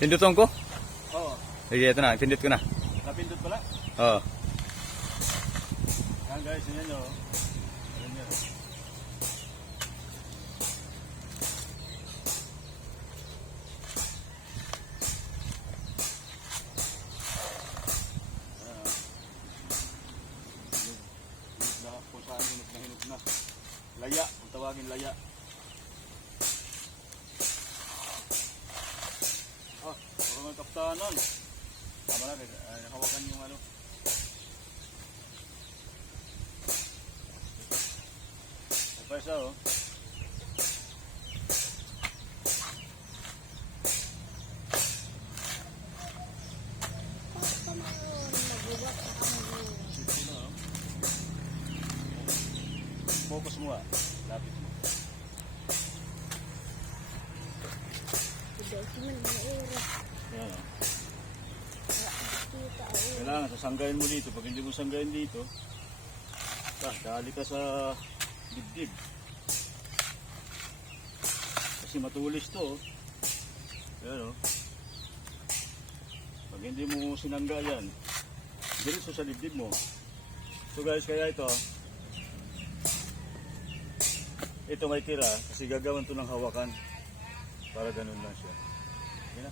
Pinduton ko? Oo. Sige, ito na. Pindut ko na. Napindot pala? Oo. Yan guys, yan nyo. Yan nyo. Kung saan hinog na. Laya, kung tawagin laya. Oh, huwag mga kaptanan. Tama na, hawakan yung ano. Pwesa oh. Focus mo ah. Lapit mo. Yan oh. Kailangan sasanggayin mo dito. Pag hindi mo sanggayin dito, dali ka sa dibdib. Kasi matulis to. Yan oh. Pag hindi mo sinangga yan, diretso sa dibdib mo. So guys, kaya ito may tira kasi gagawin to ng hawakan para ganun lang siya. Okay na?